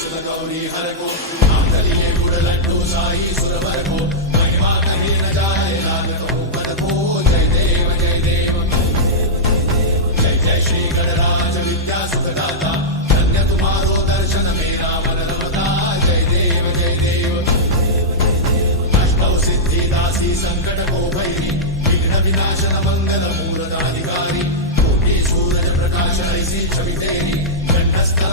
సుర గౌరీ హరకో ఆంతలియే గుడలట్టు సాయి సుర వరకో మహిమా కహే నజాయ నాగతో పదకో కోటి సూరజ ప్రకాశ ఐసి చవితేరి గంటస్థల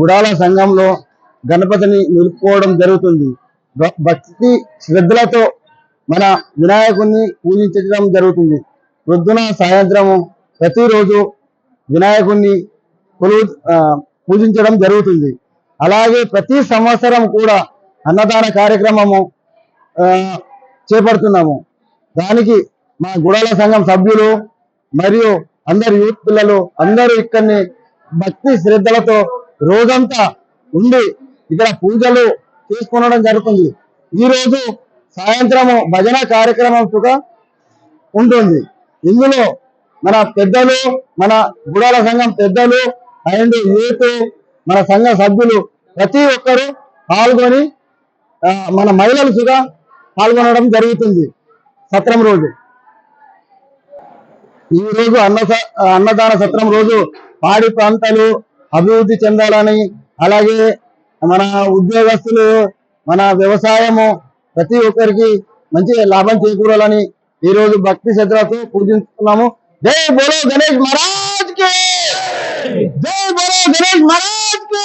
గుడాల సంఘంలో గణపతిని నిలుపుకోవడం జరుగుతుంది. భ- భక్తి శ్రద్ధలతో మన వినాయకుడిని పూజించడం జరుగుతుంది. ప్రొద్దున సాయంత్రము ప్రతిరోజు వినాయకుడిని కొలువు పూజించడం జరుగుతుంది. అలాగే ప్రతి సంవత్సరం కూడా అన్నదాన కార్యక్రమము చేపడుతున్నాము. దానికి మా గుడాల సంఘం సభ్యులు మరియు అందరు యూత్ పిల్లలు అందరూ ఇక్కడిని భక్తి శ్రద్ధలతో రోజంతా ఉండి ఇక్కడ పూజలు చేసుకునడం జరుగుతుంది. ఈరోజు సాయంత్రము భజన కార్యక్రమం కూడా ఉంటుంది. ఇందులో మన పెద్దలు మన గుడాల సంఘం పెద్దలు అండ్ యూత్ మన సంఘ సభ్యులు ప్రతి ఒక్కరూ పాల్గొని మన మహిళలు కూడా పాల్గొనడం జరుగుతుంది సత్రం రోజు. ఈ రోజు అన్న అన్నదాన సత్రం రోజు పాడి ప్రాంతాలు అభివృద్ధి చెందాలని అలాగే మన ఉద్యోగస్తులు మన వ్యవసాయము ప్రతి ఒక్కరికి మంచి లాభం చేకూరాలని ఈ రోజు భక్తి శ్రద్ధలతో పూజిస్తున్నాము. જય બોલો ગણેશ મહારાજ કે જય. બોલો ગણેશ મહારાજ કે